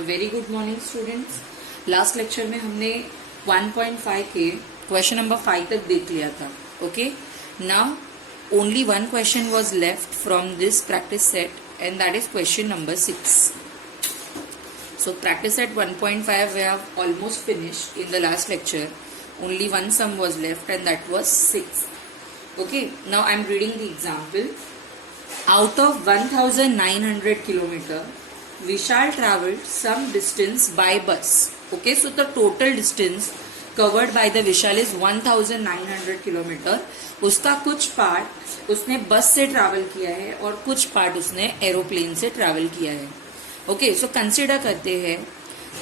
Very good morning students. Last lecture में हमने 1.5 के क्वेश्चन नंबर 5 तक देख लिया था। Okay, now only one question was left from this practice set and that is question number 6. So practice set 1.5 we have almost finished in the last lecture. Only one sum was left and that was 6. Okay, now I am reading the example. Out of 1900 kilometer, Vishal travelled some distance by bus. Okay, so the total distance covered by the Vishal is 1900 kilometer. उसका कुछ part उसने बस से travel किया है और कुछ part उसने एरोप्लेन से ट्रैवल किया है. ओके, सो कंसिडर करते हैं.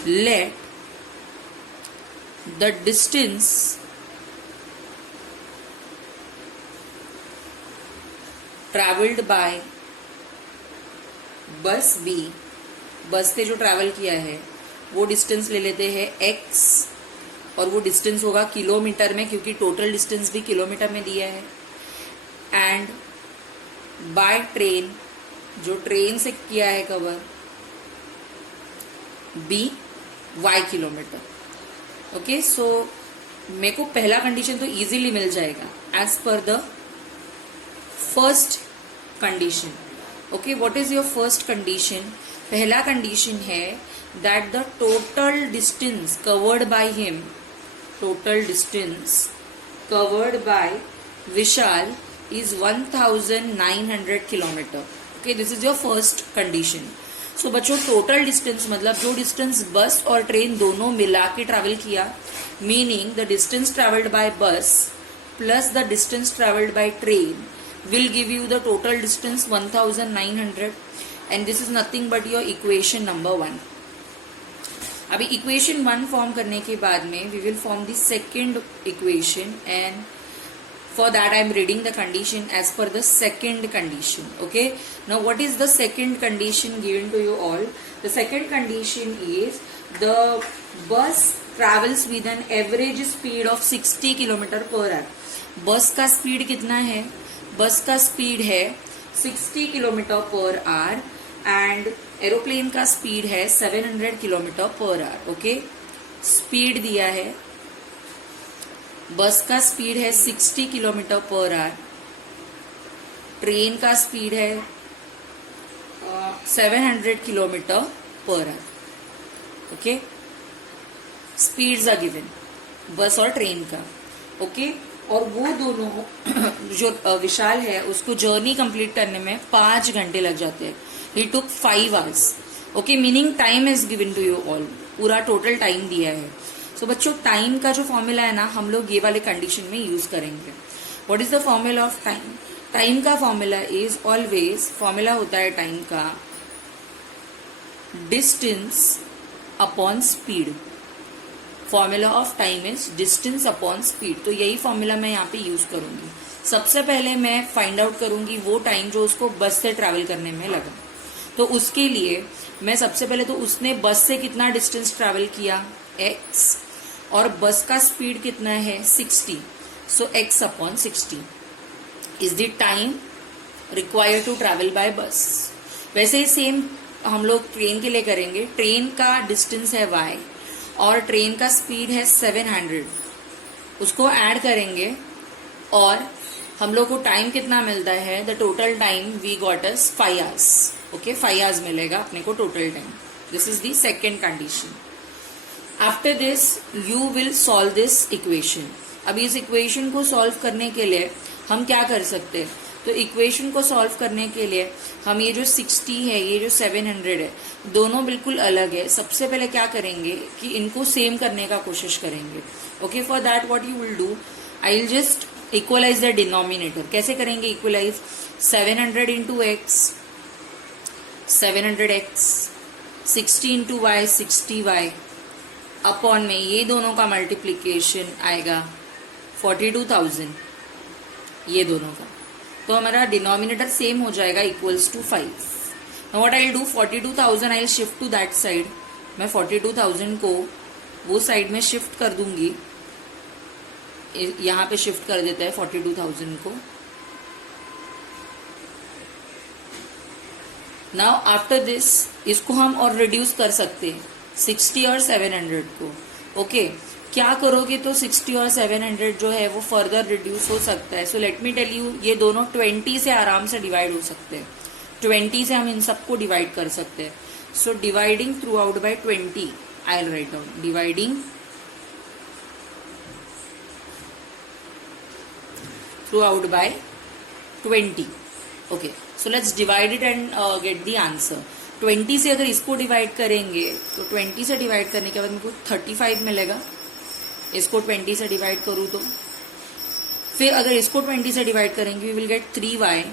Let the distance travelled by बस बी, बस से जो ट्रैवल किया है वो डिस्टेंस ले लेते हैं x, और वो डिस्टेंस होगा किलोमीटर में क्योंकि टोटल डिस्टेंस भी किलोमीटर में दिया है. एंड बाय ट्रेन, जो ट्रेन से किया है cover, B y kilometre. Okay, so मेरे को पहला कंडीशन तो इजीली मिल जाएगा as per the first condition. Okay, what is your first condition? पहला कंडीशन है that the total distance covered by him, total distance covered by Vishal is 1900 kilometre. Okay, this is your first condition. So बच्चों, total distance मतलब जो distance बस और train दोनों मिला के ट्रैवल किया, meaning the distance travelled by bus plus the distance travelled by train will give you the total distance 1900 and this is nothing but your equation number 1. अभी equation 1 form करने के बाद में we will form the second equation and for that I am reading the condition as per the second condition. Okay, now what is the second condition given to you all? The second condition is the bus travels with an average speed of 60 km per hour. बस का speed कितना है? बस का speed है 60 kilometre per our and aeroplane का speed है 700 kilometre per hour. Okay, speed दिया है, बस का स्पीड है 60 किलोमीटर पर आवर, ट्रेन का स्पीड है 700 kilometre per hour. Okay, speeds are given bus और ट्रेन का. ओके, और वो दोनों जो विशाल है उसको जर्नी कंप्लीट करने में 5 घंटे लग जाते हैं. He took 5 hours. Okay, meaning time is given to you all, पूरा टोटल टाइम दिया है. सो बच्चों, टाइम का जो फॉर्मूला है ना, हम लोग ये वाले कंडीशन में यूज करेंगे. What is the formula of time? Time का फॉर्मूला इज ऑलवेज, फॉर्मूला होता है टाइम का distance upon speed. Formula of time is distance upon speed. तो यही फॉर्मूला मैं यहाँ पे यूज करूंगी. सबसे पहले मैं फाइंड आउट करूंगी वो टाइम जो उसको बस से ट्रैवल करने में लगा. तो उसके लिए मैं सबसे पहले तो उसने बस से कितना डिस्टेंस ट्रैवल किया, x, और बस का स्पीड कितना है 60. So x upon 60 is the time required to travel by bus. वैसे ही सेम हम लोग ट्रेन के लिए करेंगे. ट्रेन का डिस्टेंस है y और ट्रेन का स्पीड है 700, उसको ऐड करेंगे और हम लोग को टाइम कितना मिलता है, the total time we got us 5 hours. Okay, 5 hours मिलेगा अपने को total time. This is the second condition. After this you will solve this equation. अभी इस इक्वेशन को सॉल्व करने के लिए हम क्या कर सकते हैं? तो इक्वेशन को सॉल्व करने के लिए हम ये जो 60 है, ये जो 700 है, दोनों बिल्कुल अलग है. सबसे पहले क्या करेंगे कि इनको सेम करने का कोशिश करेंगे. Okay, for that what you will do, I will just equalise the denominator. कैसे करेंगे equalise? 700 into X 700x, 60 into Y 60y, upon में ये दोनों का मल्टीप्लीकेशन आएगा 42,000 ये दोनों का. तो हमारा डिनोमिनेटर सेम हो जाएगा, equals to 5. Now what I will do, 42,000 I will shift to that side. मैं 42,000 को वो साइड में शिफ्ट कर दूंगी. यहाँ पे शिफ्ट कर देता है 42,000 को. नाउ आफ्टर दिस इसको हम और रिड्यूस कर सकते हैं 60 और 700 को। ओके क्या करोगे तो 60 और 700 जो है वो फर्दर रिड्यूस हो सकता है। So let me tell you, ये दोनों 20 से आराम से डिवाइड हो सकते हैं। 20 से हम इन सबको डिवाइड कर सकते हैं। So dividing through out by 20, I will write down dividing through out by 20। Okay so let's divide it and get the answer. 20 से अगर इसको डिवाइड करेंगे तो 20 से डिवाइड करने के बाद हमको 35 मिलेगा। इसको 20 से डिवाइड करूँ तो फिर अगर इसको 20 से डिवाइड करेंगे we will get 3y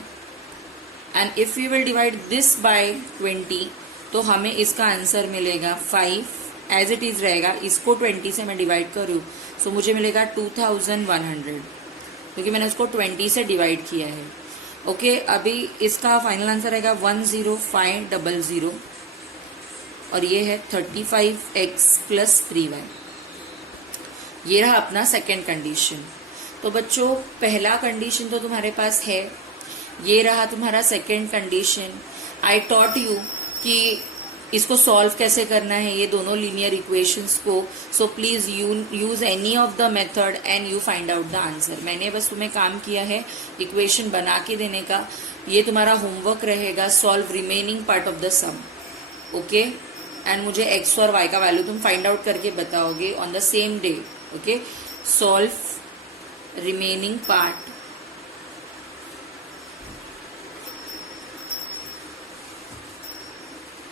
and if we will divide this by 20 तो हमें इसका आंसर मिलेगा 5 एज इट इज रहेगा। इसको 20 से मैं डिवाइड करूँ सो मुझे मिलेगा 2100 क्योंकि मैंने उसको 20 से डिवाइड किया है। ओके अभी इसका फाइनल आंसर रहेगा 10500 और ये है 35x प्लस 3y। ये रहा अपना सेकेंड कंडीशन। तो बच्चों पहला कंडीशन तो तुम्हारे पास है, ये रहा तुम्हारा second condition. I taught you कि इसको सॉल्व कैसे करना है ये दोनों लीनियर इक्वेशंस को। So please use any of the method and you find out the answer. मैंने बस तुम्हें काम किया है इक्वेशन बना के देने का। ये तुम्हारा होमवर्क रहेगा, solve remaining part of the sum. Okay and मुझे एक्स और वाई का वैल्यू तुम फाइंड आउट करके बताओगे on the same day. Okay solve remaining part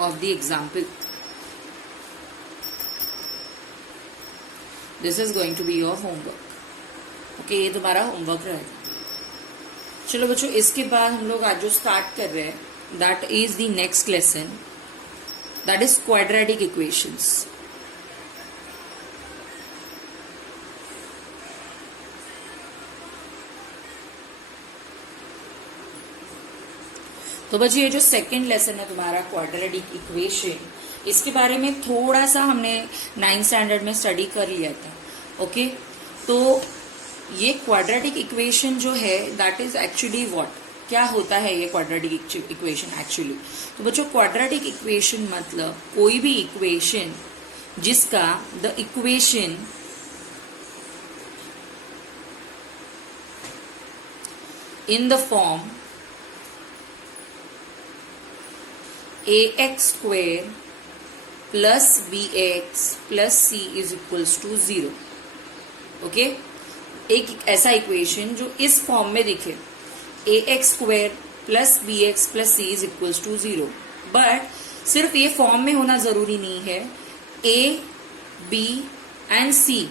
of the example. This is going to be your homework. Okay, ये तुम्हारा homework रहेगा। चलो बच्चों इसके बाद हम लोग आज जो स्टार्ट कर रहे हैं that is the next lesson, that is quadratic equations. तो बच्चे ये जो सेकंड लेसन है तुम्हारा क्वाड्रेटिक इक्वेशन, इसके बारे में थोड़ा सा हमने 9th स्टैंडर्ड में स्टडी कर लिया था। ओके तो ये क्वाड्रेटिक इक्वेशन जो है दैट इज एक्चुअली व्हाट, क्या होता है ये क्वाड्रेटिक इक्वेशन एक्चुअली। तो बच्चों क्वाड्रेटिक इक्वेशन मतलब कोई भी इक्वेशन जिसका the equation in the form ax square plus bx plus c is equals to 0। Okay एक ऐसा इक्वेशन जो इस फॉर्म में दिखे ax square plus bx plus c is equals to 0, but सिर्फ ये फॉर्म में होना जरूरी नहीं है। a, b and c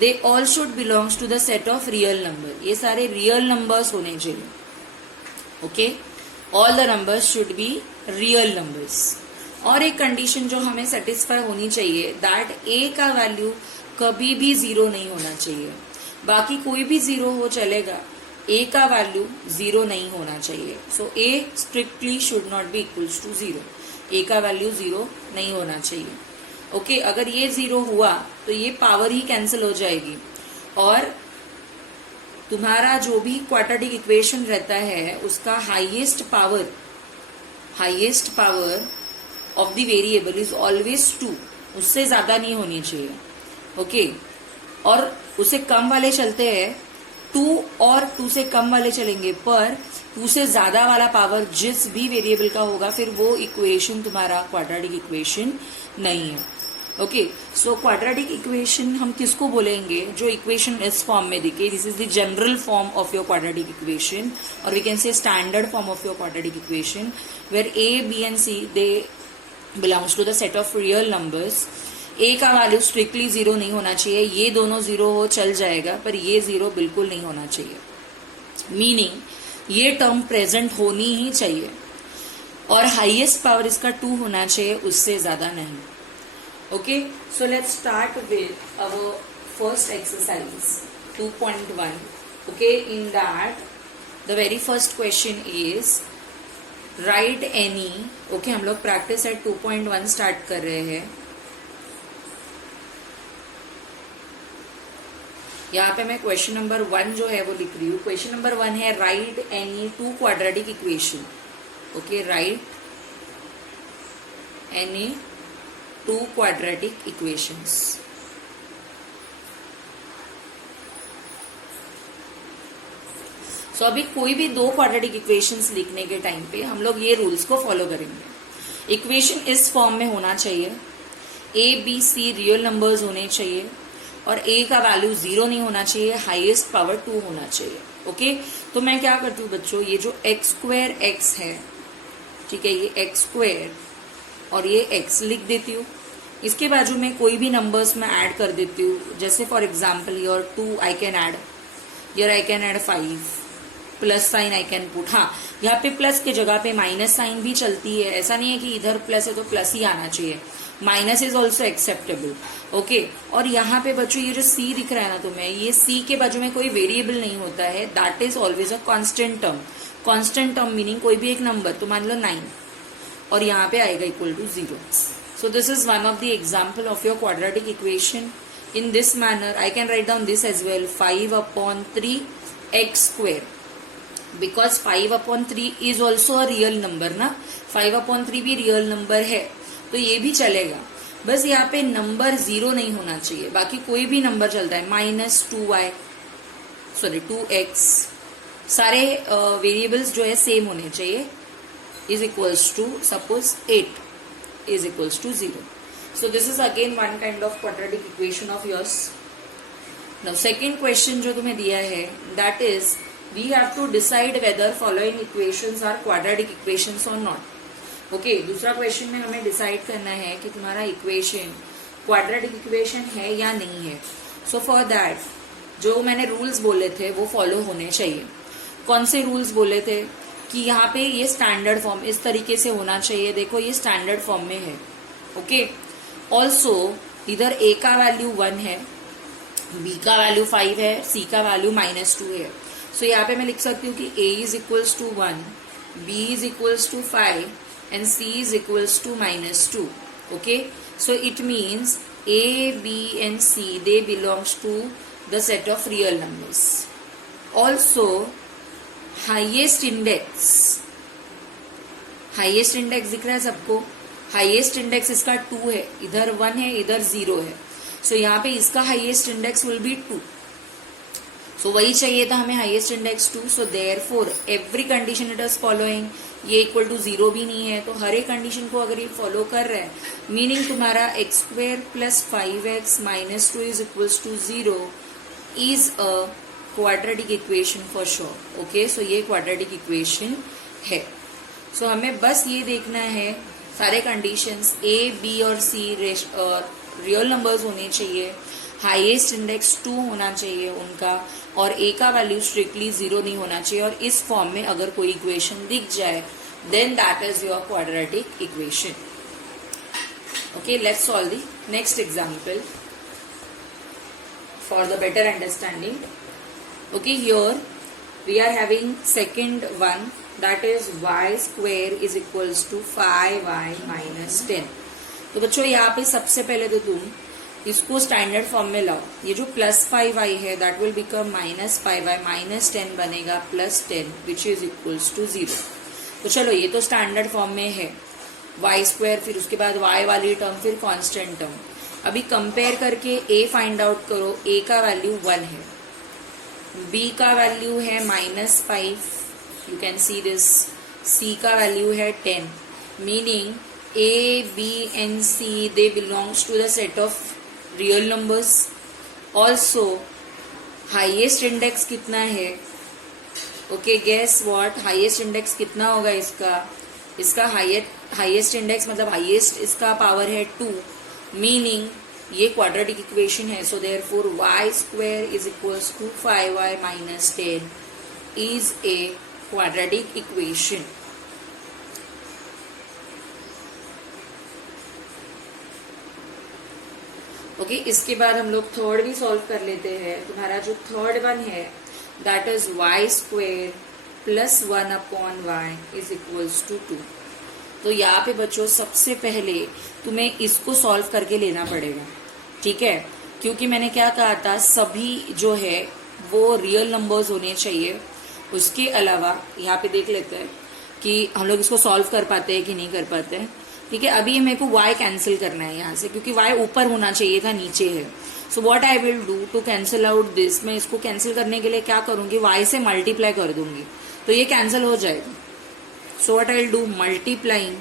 they all should belongs to the set of real number। ये सारे रियल नंबर्स होने चाहिए। Okay all the numbers should be real numbers. और एक कंडीशन जो हमें सेटिस्फाई होनी चाहिए दैट ए का वैल्यू कभी भी 0 नहीं होना चाहिए। बाकी कोई भी 0 हो चलेगा, ए का वैल्यू 0 नहीं होना चाहिए। So A strictly should not be equals to 0। A का वैल्यू 0 नहीं होना चाहिए। ओके अगर ये 0 हुआ तो ये पावर ही कैंसिल हो जाएगी और तुम्हारा जो भी क्वाड्रेटिक इक्वेशन रहता है उसका highest power of the variable is always 2, उससे ज्यादा नहीं होनी चाहिए। ओके और उससे कम वाले चलते हैं 2 और 2 से कम वाले चलेंगे, पर 2 से ज्यादा वाला पावर जिस भी वेरिएबल का होगा फिर वो इक्वेशन तुम्हारा क्वाड्रेटिक इक्वेशन नहीं है। ओके सो क्वाड्रेटिक इक्वेशन हम किसको बोलेंगे, जो इक्वेशन इस फॉर्म में दिखे, this is the general form of your quadratic equation और we can say standard form of your quadratic equation where a, b and c they belongs to the set of real numbers। a का value strictly 0 नहीं होना चाहिए, ये दोनों 0 हो चल जाएगा पर ये 0 बिल्कुल नहीं होना चाहिए। मीनिंग ये टर्म प्रेजेंट होनी ही चाहिए और हाईएस्ट पावर इसका 2 होना चाहिए, उससे ज्यादा नहीं। Okay, so let's start with our first exercise 2.1. Okay, in that the very first question is write any। Okay, हम लोग practice at 2.1 start कर रहे हैं। यहाँ पे मैं क्वेश्चन नंबर 1 जो है वो लिख रही हूँ। क्वेश्चन नंबर 1 है write any two quadratic equation। Okay, write any two quadratic equations. सो अभी कोई भी दो क्वाड्रेटिक इक्वेशंस लिखने के टाइम पे हम लोग ये रूल्स को फॉलो करेंगे. इक्वेशन इस फॉर्म में होना चाहिए, A B C real numbers होने चाहिए और ए का वैल्यू 0 नहीं होना चाहिए, हाईएस्ट पावर 2 होना चाहिए. ओके तो मैं क्या करती हूँ बच्चों, ये जो एक्स स्क्वायर एक्स है, ठीक है, ये एक्स स्क्वायर और ये एक्स लिख देती हूँ. इसके बाजू में कोई भी नंबर्स मैं ऐड कर देती हूँ. जैसे for example your 2 I can add, your I can add 5, plus sign I can put. हाँ, यहाँ पे प्लस के जगह पे माइनस साइन भी चलती है. ऐसा नहीं है कि इधर प्लस है तो प्लस ही आना चाहिए, minus is also acceptable. Okay और यहाँ पे बच्चों ये जो सी दिख रहा है ना तुम्हें, ये सी के बाजू में कोई वेरिएबल नहीं होता है. That is always a constant term. Constant term meaning कोई भी एक नंबर, तो मान लो 9 और यहाँ पे आएगा equal to 0. So this is one of the example of your quadratic equation. In this manner I can write down this as well, 5/3 X square, because 5/3 is also a real number ना. 5/3 भी real number है तो ये भी चलेगा. बस यहाँ पे नंबर 0 नहीं होना चाहिए, बाकी कोई भी नंबर चलता है. -2x, सारे वेरिएबल्स जो है सेम होने चाहिए. Is equals to suppose 8 is equals to 0. So this is again one kind of quadratic equation of yours. Now second question जो तुम्हें दिया है, that is we have to decide whether following equations are quadratic equations or not. Okay, दूसरा question में हमें decide करना है कि तुम्हारा इक्वेशन क्वाड्रेटिक इक्वेशन है या नहीं है. सो फॉर दैट जो मैंने रूल्स बोले थे वो फॉलो होने चाहिए. कौन से रूल्स बोले थे कि यहाँ पे ये स्टैंडर्ड फॉर्म इस तरीके से होना चाहिए. देखो ये स्टैंडर्ड फॉर्म में है. ओके ऑल्सो इधर ए का वैल्यू 1 है, बी का वैल्यू 5 है, सी का वैल्यू -2 है. सो यहाँ पे मैं लिख सकती हूँ कि a is equals to 1, b is equals to 5 and c is equals to -2. Okay so it means a, b and c they belongs to the set of real numbers. Also highest index दिख रहा है सबको. Highest index इसका 2 है, इधर 1 है, इधर 0 है. सो यहाँ पे इसका हाईएस्ट इंडेक्स विल बी 2. सो वही चाहिए था हमें, highest index 2. So therefore every condition it is following. ये इक्वल टू 0 भी नहीं है, तो हर एक कंडीशन को अगर ये फॉलो कर रहा है, मीनिंग तुम्हारा x² + 5x - 2 is equals to 0 is a quadratic equation for sure. Okay so ये क्वाड्रेटिक इक्वेशन है. सो हमें बस ये देखना है सारे कंडीशंस a, b और c रियल नंबर्स होने चाहिए, हाईएस्ट इंडेक्स 2 होना चाहिए उनका, और a का वैल्यू स्ट्रिक्टली 0 नहीं होना चाहिए. और इस फॉर्म में अगर कोई इक्वेशन दिख जाए then that is your quadratic equation. Okay let's solve the next example for the better understanding. Okay here we are having second one, that is y² is equals to 5y - 10. तो बच्चों यहाँ पे सबसे पहले तो तुम इसको स्टैंडर्ड फॉर्म में लाओ. ये जो +5y है दैट विल बिकम -5y, -10 बनेगा +10 विच इज इक्वल्स टू 0. तो चलो ये तो स्टैंडर्ड फॉर्म में है. y², फिर उसके बाद y वाली टर्म, फिर कांस्टेंट टर्म. अभी कंपेयर करके a फाइंड आउट करो. a का वैल्यू 1 है, b का वैल्यू है -5, you can see this. c का वैल्यू है 10, meaning a, b and c they belongs to the set of real numbers. Also highest index कितना है? Okay, guess what? highest index कितना होगा इसका highest index मतलब highest इसका पावर है 2, meaning ये क्वाड्रेटिक इक्वेशन है. So therefore y² is equals to 5y - 10 is a quadratic equation. Okay इसके बाद हम लोग थर्ड भी सॉल्व कर लेते हैं. तुम्हारा जो थर्ड वन है that is y² + 1/y is equals to 2. तो यहाँ पे बच्चों सबसे पहले तुम्हें इसको सॉल्व करके लेना पड़ेगा, ठीक है, क्योंकि मैंने क्या कहा था, सभी जो है वो रियल नंबर्स होने चाहिए. उसके अलावा यहाँ पे देख लेते हैं कि हम लोग इसको सॉल्व कर पाते हैं कि नहीं कर पाते हैं. ठीक है, अभी मेरे को y कैंसिल करना है यहाँ से, क्योंकि y ऊपर होना चाहिए था, नीचे है. सो what I will do to cancel out this, मैं इसको कैंसिल करने के लिए क्या करूंगी, y से मल्टीप्लाई कर दूंगी, तो ये कैंसिल हो जाएगा. So what I will do, multiplying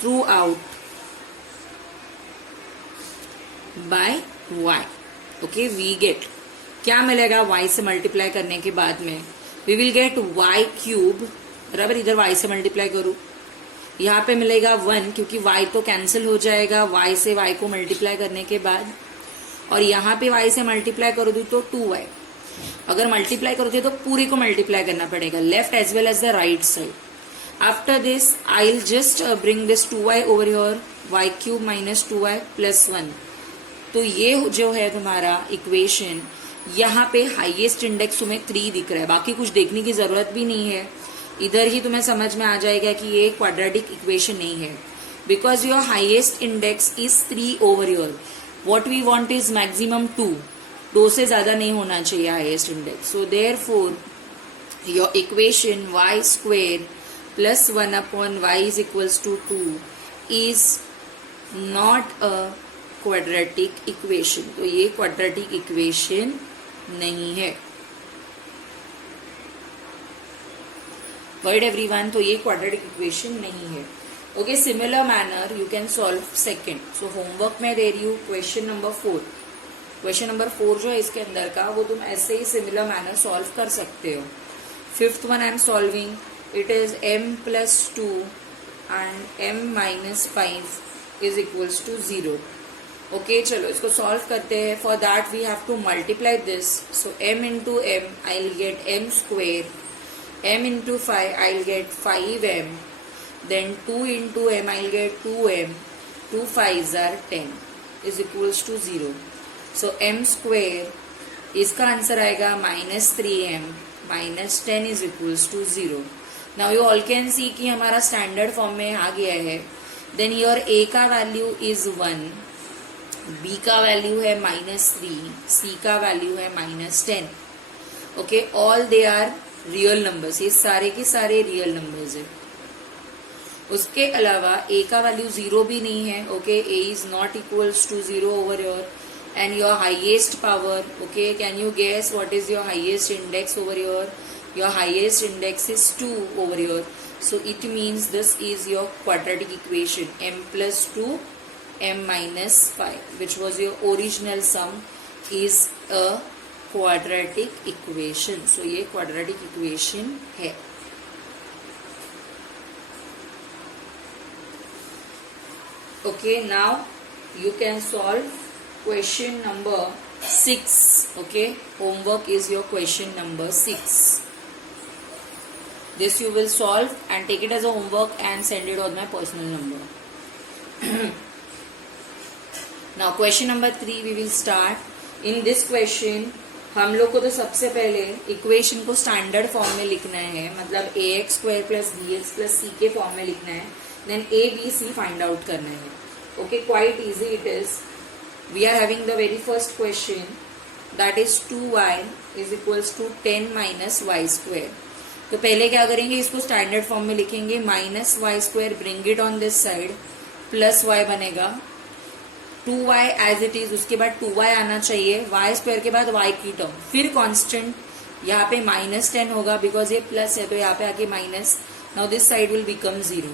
throughout by y. Okay, we get, क्या मिलेगा y से मल्टीप्लाई करने के बाद में, we will get y cube. बराबर, इधर y से मल्टीप्लाई करूं, यहाँ पे मिलेगा 1, क्योंकि y तो कैंसिल हो जाएगा y से y को मल्टीप्लाई करने के बाद, और यहाँ पे y से मल्टीप्लाई कर दूं तो 2y. अगर मल्टीप्लाई करोगे तो पूरे को मल्टीप्लाई करना पड़ेगा, left as well as the right side. After this I will just bring this 2y over your y cube minus 2y plus 1. तो ये जो है तुम्हारा इक्वेशन, यहाँ पे हाईएस्ट इंडेक्स तुम्हें 3 दिख रहा है, बाकी कुछ देखने की जरूरत भी नहीं है. इधर ही तुम्हें समझ में आ जाएगा कि ये क्वाड्रेटिक इक्वेशन नहीं है, because your highest index is 3 over your. What we want is maximum 2 से ज्यादा नहीं होना चाहिए highest index. So therefore your equation y square plus 1 upon y is equals to 2 is not a quadratic equation. तो ये quadratic equation नहीं है. Word everyone, तो ये क्वाड्रेटिक इक्वेशन नहीं है. Okay, similar manner you can solve second. So homework में दे रही हूँ क्वेश्चन नंबर 4. क्वेश्चन नंबर 4 जो है इसके अंदर का, वो तुम ऐसे ही सिमिलर मैनर सॉल्व कर सकते हो. 5th one I am solving. It is m plus 2 and m minus 5 is equals to 0. Okay, चलो इसको सॉल्व करते हैं. For that we have to multiply this. So m into m I will get m square, m into 5 I'll get 5m, then 2 into m I'll get 2m, 2 5s are 10 is equals to 0. So m square इसका answer आएगा -3m minus 10 is equals to 0. Now you all can see कि हमारा standard form में आ गया है. Then your a का value is 1, b का वैल्यू है -3, c का वैल्यू है -10. Okay, all they are real numbers, ये सारे के सारे रियल नंबर्स है. उसके अलावा a का वैल्यू 0 भी नहीं है. Okay, a is not equals to 0 over your, and your highest power. Okay, can you guess what is your highest index over your? Your highest index is 2 over your. So it means this is your quadratic equation m plus 2 m minus 5, which was your original sum, is a quadratic equation. So ये quadratic equation है. Okay, now you can solve question number 6. Okay, homework is your question number 6. This you will solve and take it as a homework and send it on my personal number. Now question number 3 we will start. In this question हम लोग को तो सबसे पहले equation को standard form में लिखना है, मतलब ax square plus bx plus c के फॉर्म में लिखना है. Then a b c find out करना है. Okay, quite easy it is. We are having the very first question, that is 2y is equals to 10 minus y square. तो पहले क्या करेंगे, इसको स्टैंडर्ड फॉर्म में लिखेंगे. Minus y square, bring it on this side, plus y बनेगा 2y as it is. उसके बाद 2y आना चाहिए, y स्क्वायर के बाद y की टर्म, फिर कांस्टेंट. यहाँ पे -10 होगा बिकॉज ये प्लस है, तो यहाँ पे आके minus. Now this side will become 0.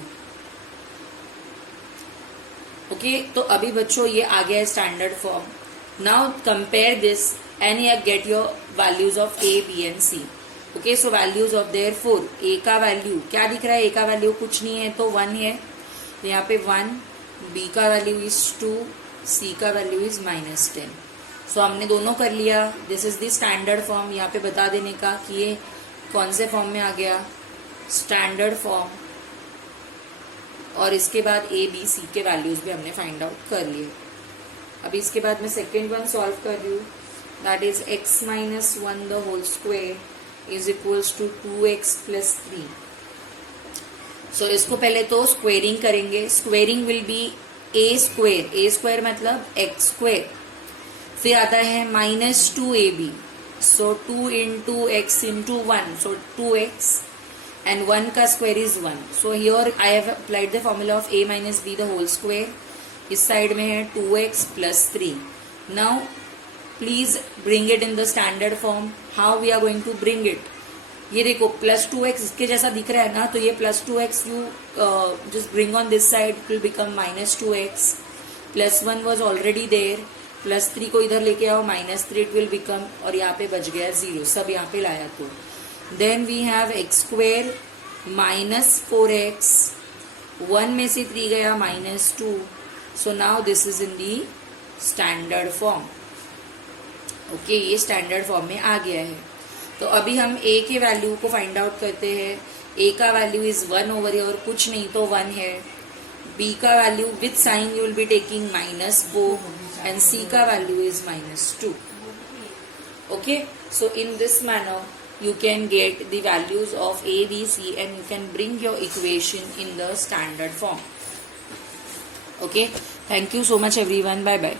Okay, तो अभी बच्चों ये आ गया है standard form. Now compare this and you get your values of a b and c. Okay, so values of therefore a का वैल्यू क्या दिख रहा है, a का वैल्यू कुछ नहीं है तो 1 है, तो यहाँ पे 1. b का वैल्यू इज 2, c का वैल्यू इज -10. सो हमने दोनों कर लिया. This is the standard form. यहाँ पे बता देने का कि ये कौन से फॉर्म में आ गया, स्टैंडर्ड फॉर्म. और इसके बाद a b c के वैल्यूज भी हमने फाइंड आउट कर लिए. अभी इसके बाद मैं सेकेंड वन सॉल्व कर रही हूँ. That is x minus 1 the whole square is equals to 2x plus 3. So इसको पहले तो स्क्वेयरिंग करेंगे. Squaring will be a square. a square मतलब x स्क्वेयर. फिर आता है -2ab. So 2 into x into 1, so 2x. and 1 का square is 1. So here I have applied the formula of a minus b the whole square. इस side में है 2x plus 3. Now please bring it in the standard form. How we are going to bring it? ये देखो plus 2x इसके जैसा दिख रहा है ना, तो ये plus 2x you just bring on this side, it will become minus 2x. Plus 1 was already there, plus 3 को इधर लेके आओ, माइनस 3 इट विल बिकम, और यहाँ पे बच गया 0, सब यहाँ पे लाया तो. Then we have x square minus 4x, 1 में से 3 गया minus 2. So now this is in the standard form. Okay, ये स्टैंडर्ड फॉर्म में आ गया है. तो अभी हम a के वैल्यू को फाइंड आउट करते हैं. a का वैल्यू इज 1 ओवर हियर, कुछ नहीं तो 1 है. b का value with sign you will be taking minus 4, and c का value is minus 2. Okay, so in this manner you can get the values of a, b, c and you can bring your equation in the standard form. Okay, thank you so much everyone. Bye bye.